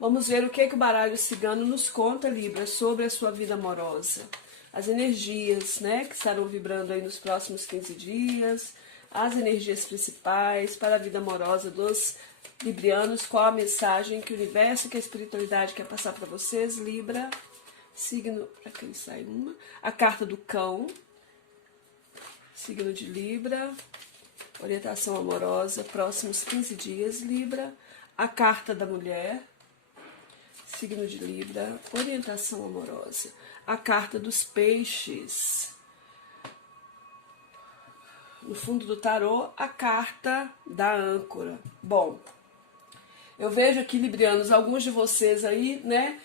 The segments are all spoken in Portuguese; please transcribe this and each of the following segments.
Vamos ver o que o baralho cigano nos conta, Libra, sobre a sua vida amorosa. As energias, né, que estarão vibrando aí nos próximos 15 dias, as energias principais para a vida amorosa dos librianos, qual a mensagem que o universo, que a espiritualidade quer passar para vocês, Libra, signo, para quem sai uma, a carta do cão, signo de Libra, orientação amorosa, próximos 15 dias, Libra, a carta da mulher, signo de Libra, orientação amorosa, a carta dos peixes, no fundo do tarô, a carta da âncora. Bom, eu vejo aqui, librianos, alguns de vocês aí, né,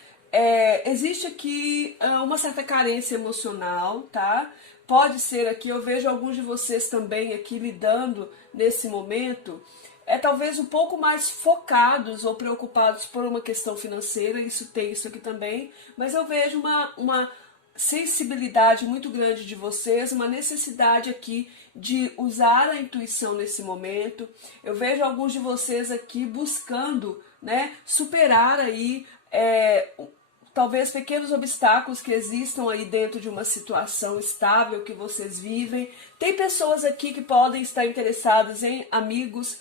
existe aqui uma certa carência emocional, tá? Pode ser aqui, eu vejo alguns de vocês também aqui lidando nesse momento, talvez um pouco mais focados ou preocupados por uma questão financeira, isso tem isso aqui também, mas eu vejo uma sensibilidade muito grande de vocês, uma necessidade aqui de usar a intuição nesse momento. Eu vejo alguns de vocês aqui buscando, né, superar aí talvez pequenos obstáculos que existam aí dentro de uma situação estável que vocês vivem. Tem pessoas aqui que podem estar interessadas em amigos,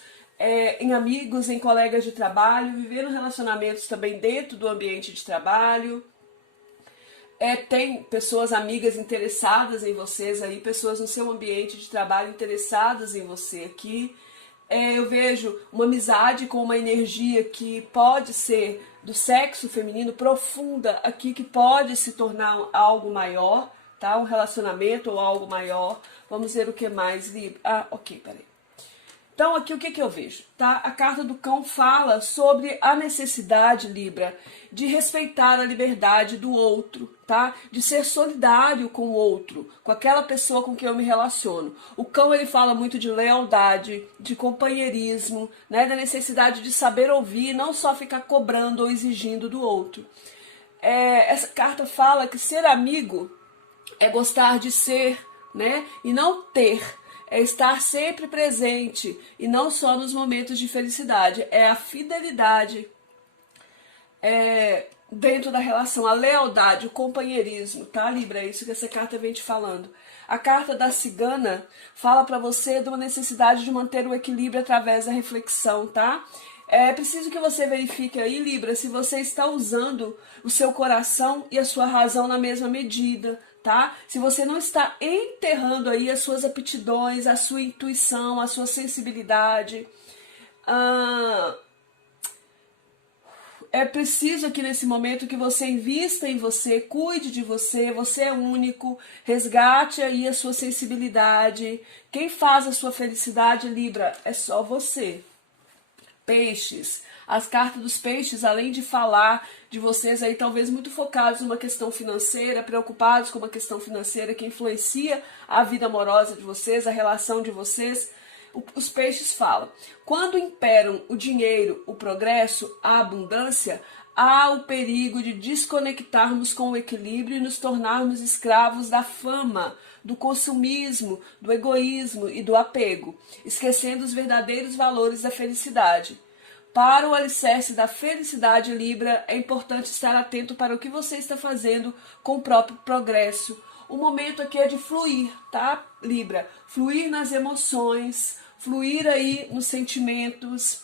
em colegas de trabalho, vivendo relacionamentos também dentro do ambiente de trabalho. Tem pessoas amigas interessadas em vocês aí, pessoas no seu ambiente de trabalho interessadas em você aqui. Eu vejo uma amizade com uma energia que pode ser do sexo feminino profunda aqui, que pode se tornar algo maior, tá? Um relacionamento ou algo maior. Vamos ver o que mais, Libra. Ah, ok, peraí. Então aqui o que eu vejo, tá? A carta do cão fala sobre a necessidade, Libra, de respeitar a liberdade do outro, tá? De ser solidário com o outro, com aquela pessoa com quem eu me relaciono. O cão, ele fala muito de lealdade, de companheirismo, né? Da necessidade de saber ouvir, não só ficar cobrando ou exigindo do outro. Essa carta fala que ser amigo é gostar de ser, né? E não ter. É estar sempre presente e não só nos momentos de felicidade. É a fidelidade dentro da relação, a lealdade, o companheirismo, tá, Libra? É isso que essa carta vem te falando. A carta da cigana fala para você de uma necessidade de manter o equilíbrio através da reflexão, tá? É preciso que você verifique aí, Libra, se você está usando o seu coração e a sua razão na mesma medida, tá? Se você não está enterrando aí as suas aptidões, a sua intuição, a sua sensibilidade. É preciso aqui nesse momento que você invista em você, cuide de você, você é único, resgate aí a sua sensibilidade. Quem faz a sua felicidade, Libra, é só você. Peixes, as cartas dos peixes, além de falar de vocês aí talvez muito focados numa questão financeira, preocupados com uma questão financeira que influencia a vida amorosa de vocês, a relação de vocês, os peixes falam: quando imperam o dinheiro, o progresso, a abundância, há o perigo de desconectarmos com o equilíbrio e nos tornarmos escravos da fama, do consumismo, do egoísmo e do apego, esquecendo os verdadeiros valores da felicidade. Para o alicerce da felicidade, Libra, é importante estar atento para o que você está fazendo com o próprio progresso. O momento aqui é de fluir, tá, Libra? Fluir nas emoções, fluir aí nos sentimentos.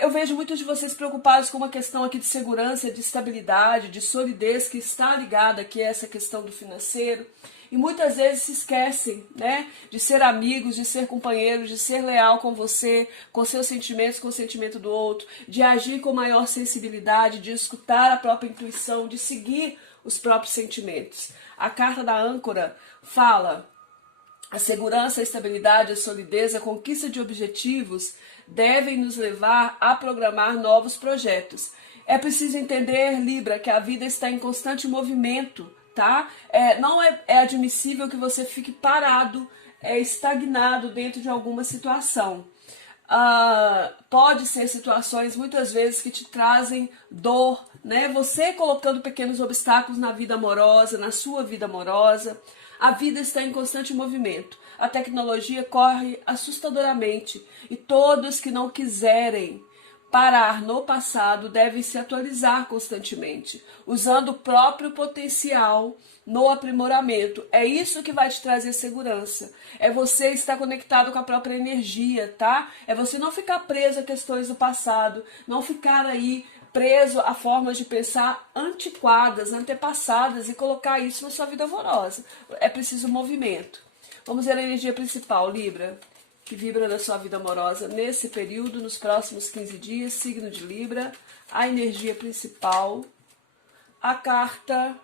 Eu vejo muitos de vocês preocupados com uma questão aqui de segurança, de estabilidade, de solidez, que está ligada aqui a essa questão do financeiro. E muitas vezes se esquecem, né, de ser amigos, de ser companheiros, de ser leal com você, com seus sentimentos, com o sentimento do outro, de agir com maior sensibilidade, de escutar a própria intuição, de seguir os próprios sentimentos. A carta da âncora fala: a segurança, a estabilidade, a solidez, a conquista de objetivos devem nos levar a programar novos projetos. É preciso entender, Libra, que a vida está em constante movimento, tá? Não é admissível que você fique parado, estagnado dentro de alguma situação. Pode ser situações muitas vezes que te trazem dor, né? Você colocando pequenos obstáculos na vida amorosa, na sua vida amorosa. A vida está em constante movimento. A tecnologia corre assustadoramente e todos que não quiserem parar no passado devem se atualizar constantemente, usando o próprio potencial no aprimoramento. É isso que vai te trazer segurança. É você estar conectado com a própria energia, tá? É você não ficar preso a questões do passado, não ficar aí preso a formas de pensar antiquadas, antepassadas e colocar isso na sua vida amorosa. É preciso movimento. Vamos ver a energia principal, Libra, que vibra na sua vida amorosa nesse período, nos próximos 15 dias, signo de Libra. A energia principal, a carta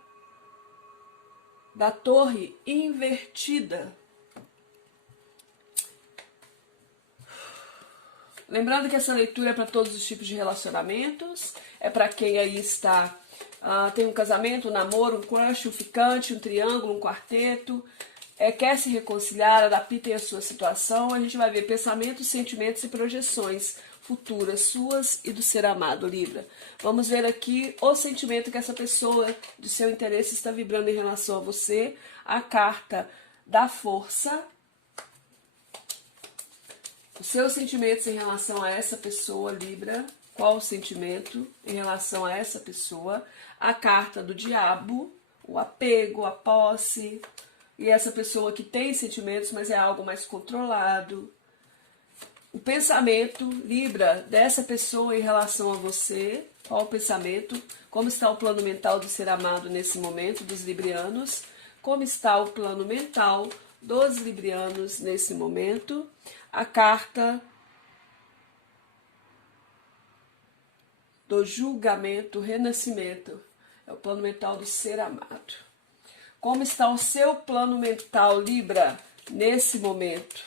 da torre invertida. Lembrando que essa leitura é para todos os tipos de relacionamentos, é para quem aí está, tem um casamento, um namoro, um crush, um ficante, um triângulo, um quarteto, quer se reconciliar, adaptem a sua situação. A gente vai ver pensamentos, sentimentos e projeções futuras suas e do ser amado, Libra. Vamos ver aqui o sentimento que essa pessoa de seu interesse está vibrando em relação a você. A carta da força. Os seus sentimentos em relação a essa pessoa, Libra. Qual o sentimento em relação a essa pessoa? A carta do diabo, o apego, a posse. E essa pessoa que tem sentimentos, mas é algo mais controlado. O pensamento, Libra, dessa pessoa em relação a você. Qual o pensamento? Como está o plano mental do ser amado nesse momento, dos librianos? Como está o plano mental dos librianos nesse momento? A carta do julgamento, renascimento. É o plano mental do ser amado. Como está o seu plano mental, Libra, nesse momento?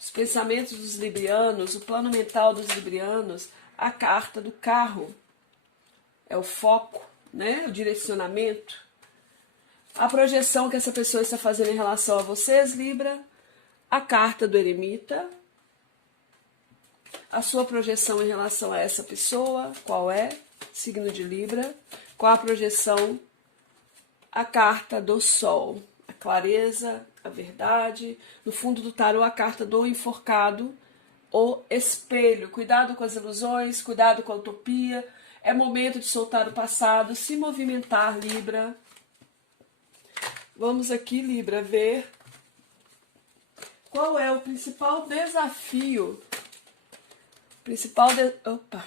Os pensamentos dos librianos, o plano mental dos librianos, a carta do carro. É o foco, né? O direcionamento. A projeção que essa pessoa está fazendo em relação a vocês, Libra. A carta do eremita. A sua projeção em relação a essa pessoa, qual é? Signo de Libra. Qual a projeção? A carta do sol, a clareza, a verdade. No fundo do tarô, a carta do enforcado, o espelho. Cuidado com as ilusões, cuidado com a utopia. É momento de soltar o passado, se movimentar, Libra. Vamos aqui, Libra, ver qual é o principal desafio. Opa,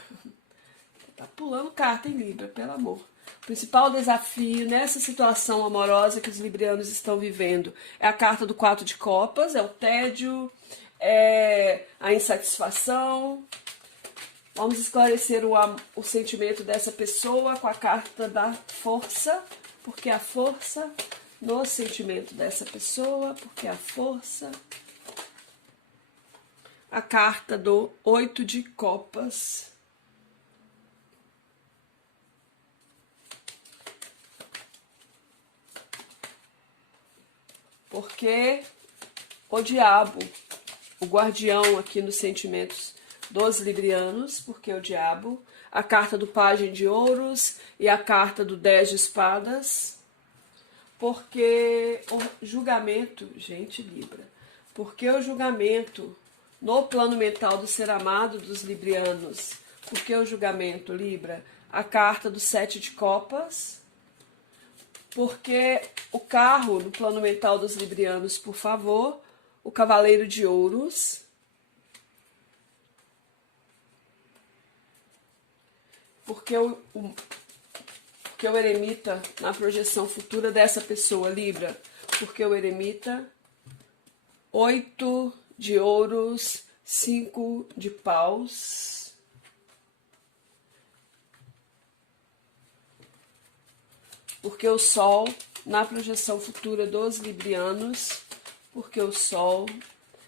tá pulando carta, hein, Libra, pelo amor. O principal desafio nessa situação amorosa que os librianos estão vivendo é a carta do 4 de copas, é o tédio, é a insatisfação. Vamos esclarecer o sentimento dessa pessoa com a carta da força, porque a força no sentimento dessa pessoa, porque a força. A carta do 8 de copas. Porque o diabo, o guardião aqui nos sentimentos dos librianos, porque o diabo, a carta do pajem de ouros e a carta do 10 de espadas, porque o julgamento, gente, Libra, porque o julgamento no plano mental do ser amado dos librianos, porque o julgamento, Libra, a carta do 7 de copas, porque o carro no plano mental dos librianos, por favor, o cavaleiro de ouros, porque o eremita na projeção futura dessa pessoa, Libra, porque o eremita, 8 de ouros, 5 de paus, porque o sol na projeção futura dos librianos, porque o sol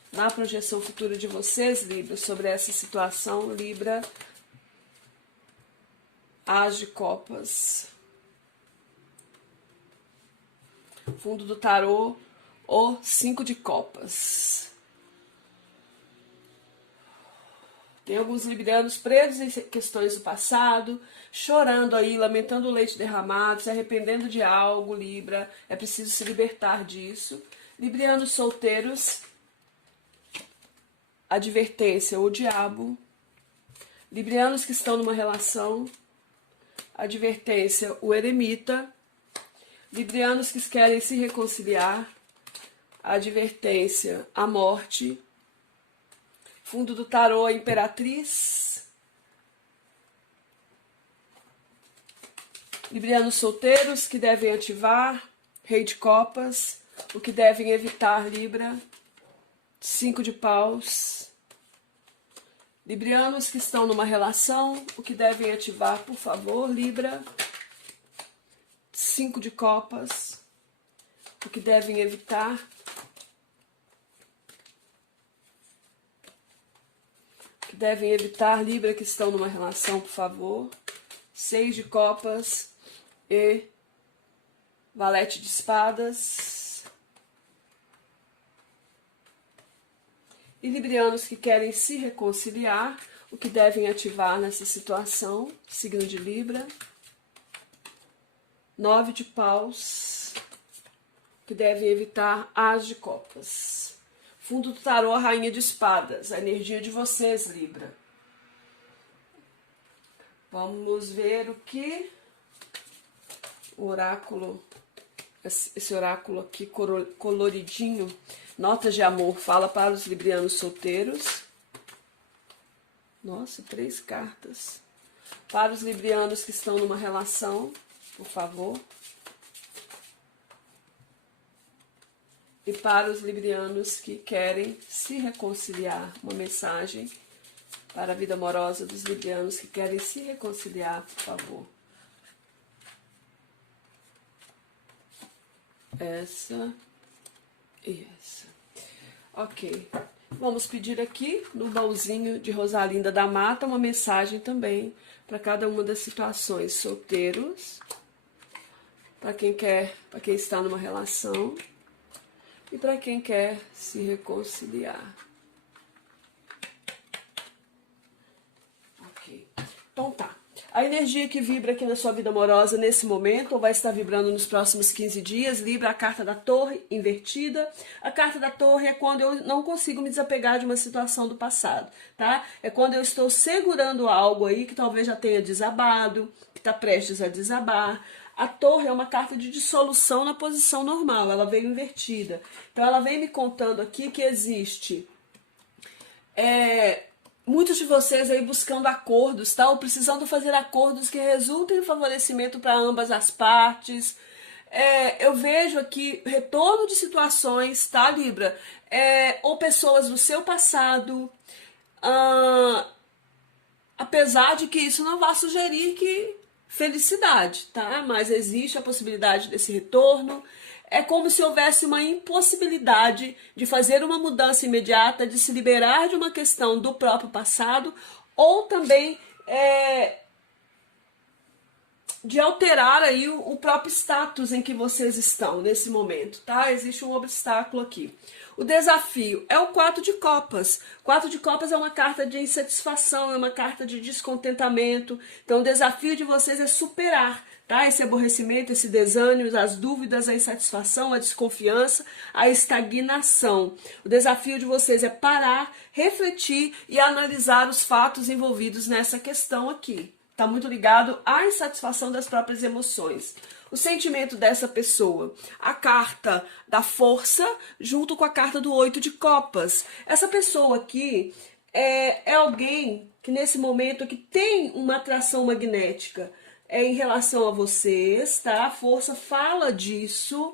na projeção futura de vocês, Libra, sobre essa situação, Libra, as de copas, fundo do tarô, o 5 de copas. Tem alguns librianos presos em questões do passado, chorando aí, lamentando o leite derramado, se arrependendo de algo, Libra. É preciso se libertar disso. Librianos solteiros, advertência, o diabo. Librianos que estão numa relação, advertência, o eremita. Librianos que querem se reconciliar, advertência, a morte. Fundo do tarô, a imperatriz. Librianos solteiros que devem ativar, rei de copas, o que devem evitar, Libra. 5 de paus. Librianos que estão numa relação, o que devem ativar, por favor, Libra. 5 de copas, o que devem evitar. O que devem evitar, Libra, que estão numa relação, por favor. 6 de copas e valete de espadas. E librianos que querem se reconciliar, o que devem ativar nessa situação, signo de Libra. 9 de paus, que devem evitar, as de copas. Fundo do tarô, a rainha de espadas, a energia de vocês, Libra. Vamos ver o que o oráculo, esse oráculo aqui coloridinho, notas de amor, fala para os librianos solteiros. Nossa, 3 cartas. Para os librianos que estão numa relação, por favor. E para os librianos que querem se reconciliar, uma mensagem para a vida amorosa dos librianos que querem se reconciliar, por favor. Essa e essa. Ok. Vamos pedir aqui no baúzinho de Rosalinda da Mata uma mensagem também para cada uma das situações. Solteiros, para quem está numa relação e para quem quer se reconciliar. Ok. Então tá. A energia que vibra aqui na sua vida amorosa nesse momento, ou vai estar vibrando nos próximos 15 dias, Libra, a carta da torre invertida. A carta da torre é quando eu não consigo me desapegar de uma situação do passado, tá? É quando eu estou segurando algo aí que talvez já tenha desabado, que está prestes a desabar. A torre é uma carta de dissolução na posição normal, ela veio invertida. Então ela vem me contando aqui que existe muitos de vocês aí buscando acordos, tá? Ou precisando fazer acordos que resultem em favorecimento para ambas as partes. Eu vejo aqui retorno de situações, tá, Libra? Ou pessoas do seu passado, apesar de que isso não vá sugerir que felicidade, tá? Mas existe a possibilidade desse retorno. É como se houvesse uma impossibilidade de fazer uma mudança imediata, de se liberar de uma questão do próprio passado, ou também de alterar aí o próprio status em que vocês estão nesse momento, tá? Existe um obstáculo aqui. O desafio é o 4 de copas. 4 de copas é uma carta de insatisfação, é uma carta de descontentamento. Então o desafio de vocês é superar, tá? Esse aborrecimento, esse desânimo, as dúvidas, a insatisfação, a desconfiança, a estagnação. O desafio de vocês é parar, refletir e analisar os fatos envolvidos nessa questão aqui. Está muito ligado à insatisfação das próprias emoções. O sentimento dessa pessoa, a carta da força junto com a carta do 8 de copas. Essa pessoa aqui é alguém que nesse momento aqui tem uma atração magnética em relação a vocês, tá? A força fala disso.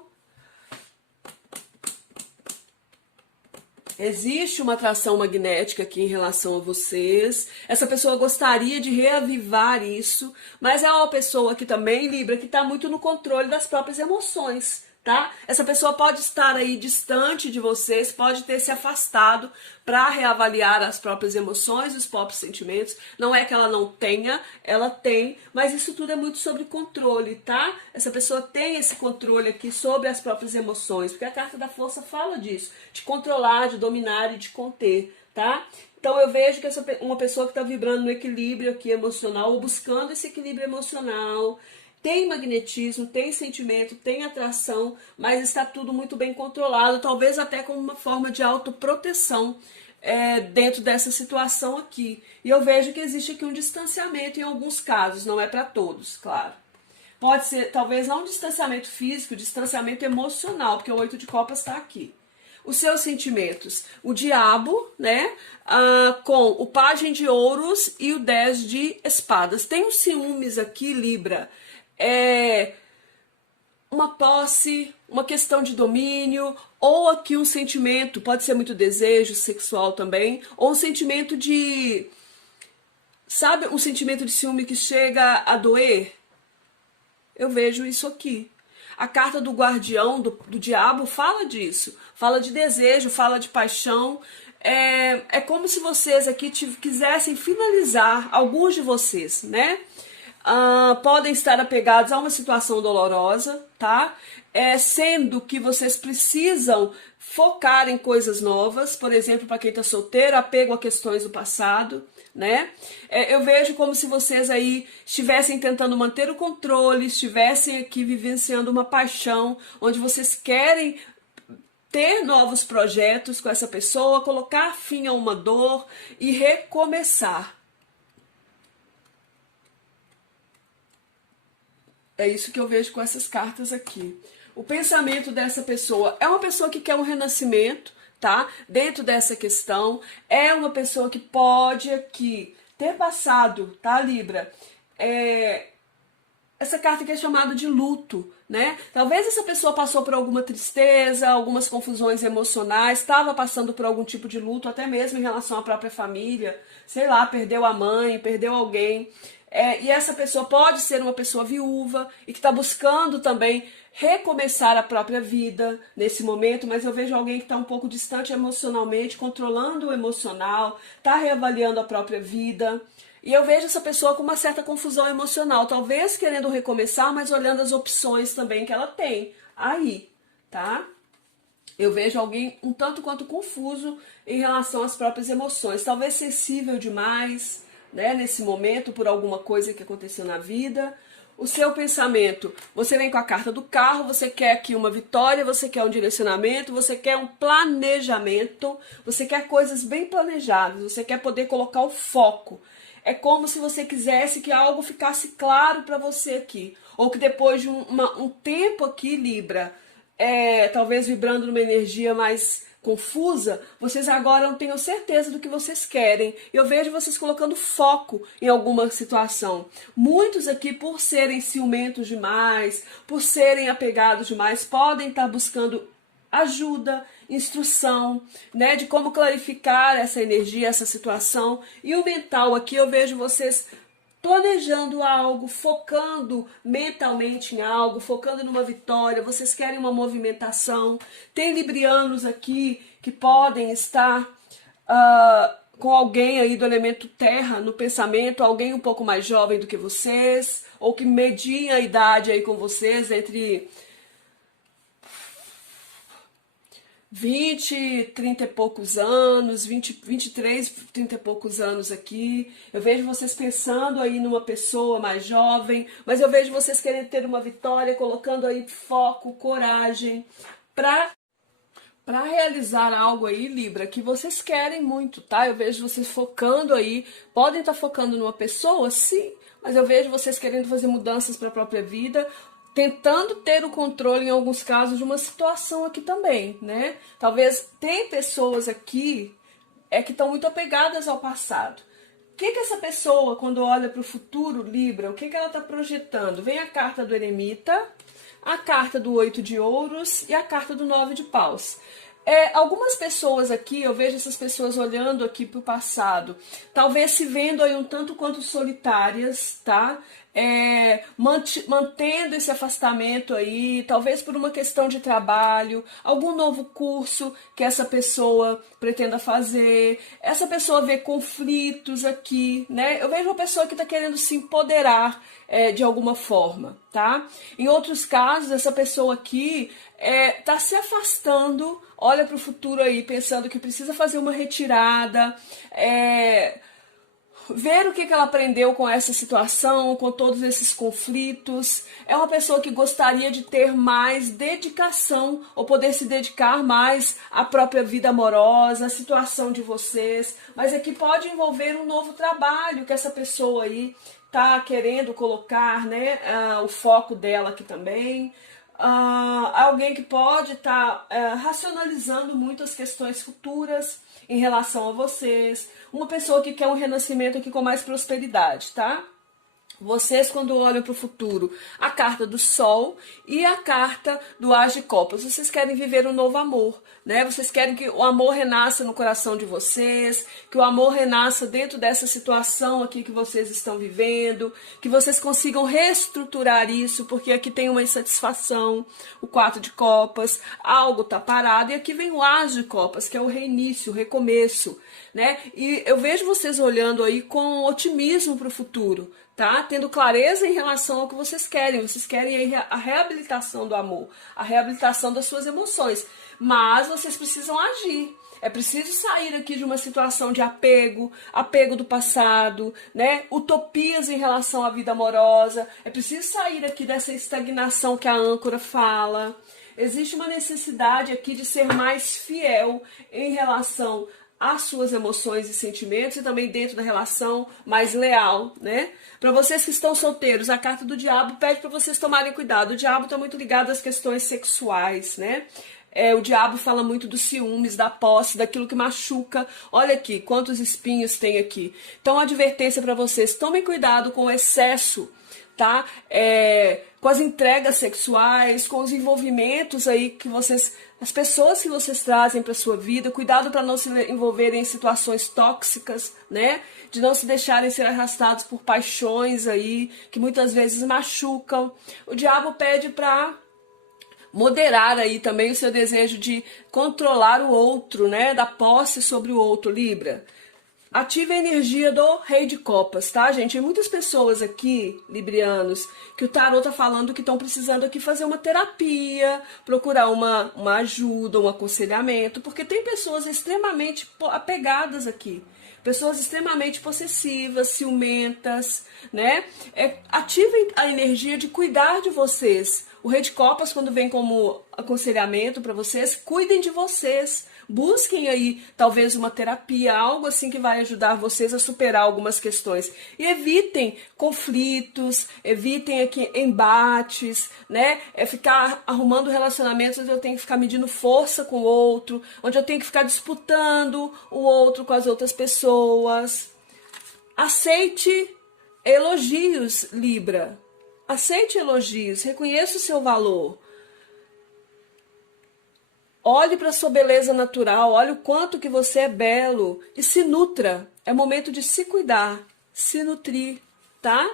Existe uma atração magnética aqui em relação a vocês. Essa pessoa gostaria de reavivar isso, mas é uma pessoa que também, Libra, que está muito no controle das próprias emoções, tá? Essa pessoa pode estar aí distante de vocês, pode ter se afastado para reavaliar as próprias emoções, os próprios sentimentos. Não é que ela não tenha, ela tem, mas isso tudo é muito sobre controle, tá? Essa pessoa tem esse controle aqui sobre as próprias emoções, porque a carta da força fala disso, de controlar, de dominar e de conter, tá? Então eu vejo que uma pessoa que está vibrando no equilíbrio aqui emocional, ou buscando esse equilíbrio emocional, tem magnetismo, tem sentimento, tem atração, mas está tudo muito bem controlado, talvez até como uma forma de autoproteção. dentro dessa situação aqui. E eu vejo que existe aqui um distanciamento em alguns casos, não é para todos, claro. Pode ser, talvez não um distanciamento físico, distanciamento emocional, porque o 8 de copas está aqui. Os seus sentimentos, o diabo, né, com o pajem de ouros e o 10 de espadas. Tem um ciúmes aqui, Libra, uma posse, uma questão de domínio, ou aqui um sentimento, pode ser muito desejo sexual também, ou um sentimento de, sabe, um sentimento de ciúme que chega a doer? Eu vejo isso aqui. A carta do guardião, do diabo, fala disso. Fala de desejo, fala de paixão. É como se vocês aqui quisessem finalizar, alguns de vocês, né? Podem estar apegados a uma situação dolorosa, tá? Sendo que vocês precisam focar em coisas novas, por exemplo, para quem está solteiro, apego a questões do passado, né? Eu vejo como se vocês aí estivessem tentando manter o controle, estivessem aqui vivenciando uma paixão, onde vocês querem ter novos projetos com essa pessoa, colocar fim a uma dor e recomeçar. É isso que eu vejo com essas cartas aqui. O pensamento dessa pessoa é uma pessoa que quer um renascimento, tá? Dentro dessa questão, é uma pessoa que pode aqui ter passado, tá, Libra? Essa carta aqui é chamada de luto, né? Talvez essa pessoa passou por alguma tristeza, algumas confusões emocionais, estava passando por algum tipo de luto, até mesmo em relação à própria família, sei lá, perdeu a mãe, perdeu alguém. E essa pessoa pode ser uma pessoa viúva e que está buscando também recomeçar a própria vida nesse momento, mas eu vejo alguém que está um pouco distante emocionalmente, controlando o emocional, está reavaliando a própria vida. E eu vejo essa pessoa com uma certa confusão emocional, talvez querendo recomeçar, mas olhando as opções também que ela tem aí, tá? Eu vejo alguém um tanto quanto confuso em relação às próprias emoções, talvez sensível demais, né, nesse momento por alguma coisa que aconteceu na vida. O seu pensamento, você vem com a carta do carro, você quer aqui uma vitória, você quer um direcionamento, você quer um planejamento, você quer coisas bem planejadas, você quer poder colocar o foco. É como se você quisesse que algo ficasse claro para você aqui. Ou que depois de um tempo aqui, Libra, talvez vibrando numa energia mais confusa, vocês agora não tenham certeza do que vocês querem. Eu vejo vocês colocando foco em alguma situação. Muitos aqui, por serem ciumentos demais, por serem apegados demais, podem estar buscando ajuda, instrução, né, de como clarificar essa energia, essa situação. E o mental aqui, eu vejo vocês planejando algo, focando mentalmente em algo, focando numa vitória, vocês querem uma movimentação. Tem librianos aqui que podem estar com alguém aí do elemento terra no pensamento, alguém um pouco mais jovem do que vocês, ou que mediem a idade aí com vocês, entre 20, 30 e poucos anos, 23, 30 e poucos anos aqui. Eu vejo vocês pensando aí numa pessoa mais jovem, mas eu vejo vocês querendo ter uma vitória, colocando aí foco, coragem, para realizar algo aí, Libra, que vocês querem muito, tá? Eu vejo vocês focando aí, podem estar focando numa pessoa, sim, mas eu vejo vocês querendo fazer mudanças para a própria vida, tentando ter o controle em alguns casos de uma situação aqui também, né? Talvez tem pessoas aqui que estão muito apegadas ao passado. O que essa pessoa, quando olha para o futuro, Libra, o que ela está projetando? Vem a carta do eremita, a carta do 8 de ouros e a carta do 9 de paus. Algumas pessoas aqui, eu vejo essas pessoas olhando aqui para o passado, talvez se vendo aí um tanto quanto solitárias, tá? Mantendo esse afastamento aí, talvez por uma questão de trabalho, algum novo curso que essa pessoa pretenda fazer. Essa pessoa vê conflitos aqui, né? Eu vejo uma pessoa que está querendo se empoderar de alguma forma, tá? Em outros casos, essa pessoa aqui está se afastando, olha para o futuro aí, pensando que precisa fazer uma retirada, ver o que ela aprendeu com essa situação, com todos esses conflitos. É uma pessoa que gostaria de ter mais dedicação, ou poder se dedicar mais à própria vida amorosa, à situação de vocês, mas aqui pode envolver um novo trabalho que essa pessoa aí tá querendo colocar, né, o foco dela aqui também. Alguém que pode estar racionalizando muito as questões futuras em relação a vocês. Uma pessoa que quer um renascimento aqui com mais prosperidade, tá? Vocês, quando olham para o futuro, a carta do Sol e a carta do As de Copas, vocês querem viver um novo amor, né? Vocês querem que o amor renasça no coração de vocês, que o amor renasça dentro dessa situação aqui que vocês estão vivendo, que vocês consigam reestruturar isso, porque aqui tem uma insatisfação, o 4 de Copas, algo tá parado, e aqui vem o As de Copas, que é o reinício, o recomeço, né? E eu vejo vocês olhando aí com otimismo para o futuro, tá? Tendo clareza em relação ao que vocês querem. Vocês querem a reabilitação do amor, a reabilitação das suas emoções. Mas vocês precisam agir. É preciso sair aqui de uma situação de apego do passado, né? Utopias em relação à vida amorosa. É preciso sair aqui dessa estagnação que a âncora fala. Existe uma necessidade aqui de ser mais fiel em relação às suas emoções e sentimentos, e também dentro da relação mais leal, né? Para vocês que estão solteiros, a carta do diabo pede para vocês tomarem cuidado. O diabo está muito ligado às questões sexuais, né? O diabo fala muito dos ciúmes, da posse, daquilo que machuca. Olha aqui, quantos espinhos tem aqui. Então, advertência para vocês, tomem cuidado com o excesso, tá? Com as entregas sexuais, com os envolvimentos aí que vocês, as pessoas que vocês trazem para sua vida. Cuidado para não se envolverem em situações tóxicas, né? De não se deixarem ser arrastados por paixões aí que muitas vezes machucam. O diabo pede para moderar aí também o seu desejo de controlar o outro, né? Da posse sobre o outro, Libra. Ative a energia do Rei de Copas, tá, gente? Tem muitas pessoas aqui, librianos, que o tarô tá falando que estão precisando aqui fazer uma terapia, procurar uma ajuda, um aconselhamento, porque tem pessoas extremamente apegadas aqui. Pessoas extremamente possessivas, ciumentas, né? Ativem a energia de cuidar de vocês. O Rei de Copas, quando vem como aconselhamento para vocês, cuidem de vocês. Busquem aí, talvez, uma terapia, algo assim que vai ajudar vocês a superar algumas questões. E evitem conflitos, evitem aqui embates, né? Ficar arrumando relacionamentos onde eu tenho que ficar medindo força com o outro, onde eu tenho que ficar disputando o outro com as outras pessoas. Aceite elogios, Libra. Aceite elogios, reconheça o seu valor. Olhe para a sua beleza natural, olhe o quanto que você é belo e se nutra. É momento de se cuidar, se nutrir, tá?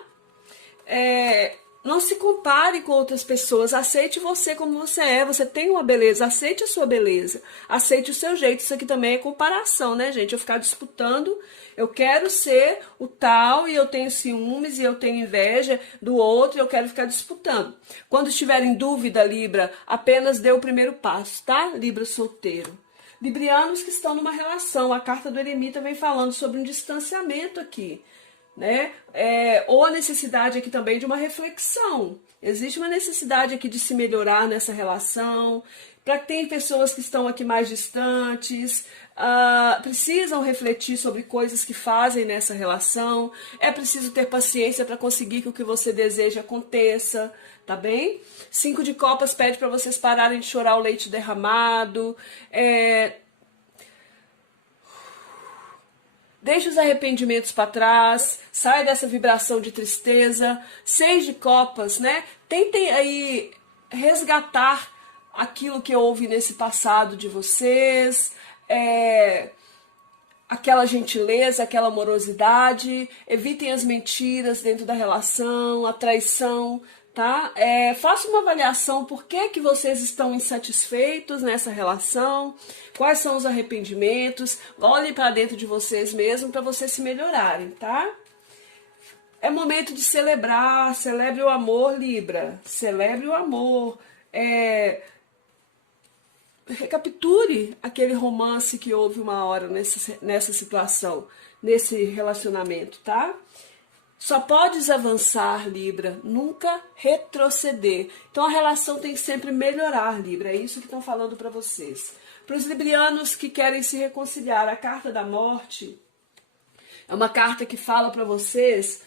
Não se compare com outras pessoas, aceite você como você é, você tem uma beleza, aceite a sua beleza, aceite o seu jeito. Isso aqui também é comparação, né, gente? Eu ficar disputando, eu quero ser o tal e eu tenho ciúmes e eu tenho inveja do outro e eu quero ficar disputando. Quando estiver em dúvida, Libra, apenas dê o primeiro passo, tá? Libra solteiro. Librianos que estão numa relação, a carta do eremita vem falando sobre um distanciamento aqui, né? Ou a necessidade aqui também de uma reflexão. Existe uma necessidade aqui de se melhorar nessa relação. Para que tem pessoas que estão aqui mais distantes, precisam refletir sobre coisas que fazem nessa relação. É preciso ter paciência para conseguir que o que você deseja aconteça, tá bem? 5 de Copas pede para vocês pararem de chorar o leite derramado. Deixe os arrependimentos para trás, sai dessa vibração de tristeza. 6 de Copas, né? Tentem aí resgatar aquilo que houve nesse passado de vocês, aquela gentileza, aquela amorosidade. Evitem as mentiras dentro da relação, a traição, tá? Faça uma avaliação por que vocês estão insatisfeitos nessa relação, quais são os arrependimentos. Olhem para dentro de vocês mesmos para vocês se melhorarem, tá? É momento de celebrar, celebre o amor, Libra, celebre o amor. Recapture aquele romance que houve uma hora nessa situação. nesse relacionamento, tá? Só podes avançar, Libra, nunca retroceder. Então a relação tem que sempre melhorar, Libra. É isso que estão falando para vocês. Para os librianos que querem se reconciliar, a carta da morte é uma carta que fala para vocês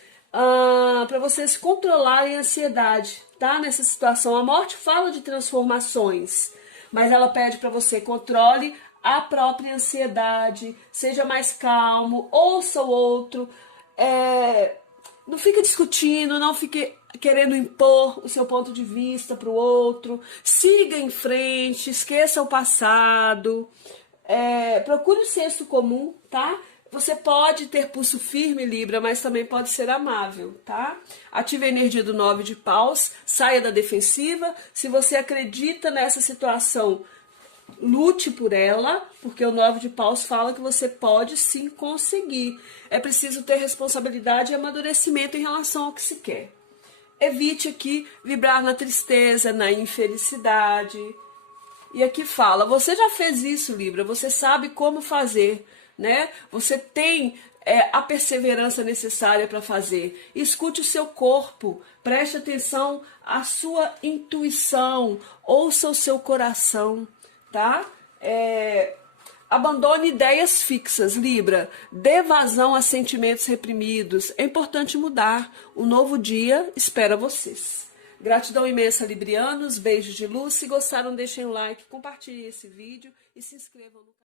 controlarem a ansiedade, tá? Nessa situação. A morte fala de transformações, mas ela pede para você controle a própria ansiedade, seja mais calmo, ouça o outro, não fique discutindo, não fique querendo impor o seu ponto de vista para o outro, siga em frente, esqueça o passado, procure o senso comum, tá? Você pode ter pulso firme, Libra, mas também pode ser amável, tá? Ative a energia do 9 de paus, saia da defensiva. Se você acredita nessa situação, lute por ela, porque o 9 de paus fala que você pode sim conseguir. É preciso ter responsabilidade e amadurecimento em relação ao que se quer. Evite aqui vibrar na tristeza, na infelicidade. E aqui fala, você já fez isso, Libra, você sabe como fazer, né? Você tem a perseverança necessária para fazer. Escute o seu corpo, preste atenção à sua intuição, ouça o seu coração, tá? Abandone ideias fixas, Libra. Dê vazão a sentimentos reprimidos. É importante mudar. Um novo dia espera vocês. Gratidão imensa, librianos. Beijos de luz. Se gostaram, deixem um like, compartilhem esse vídeo e se inscrevam no canal.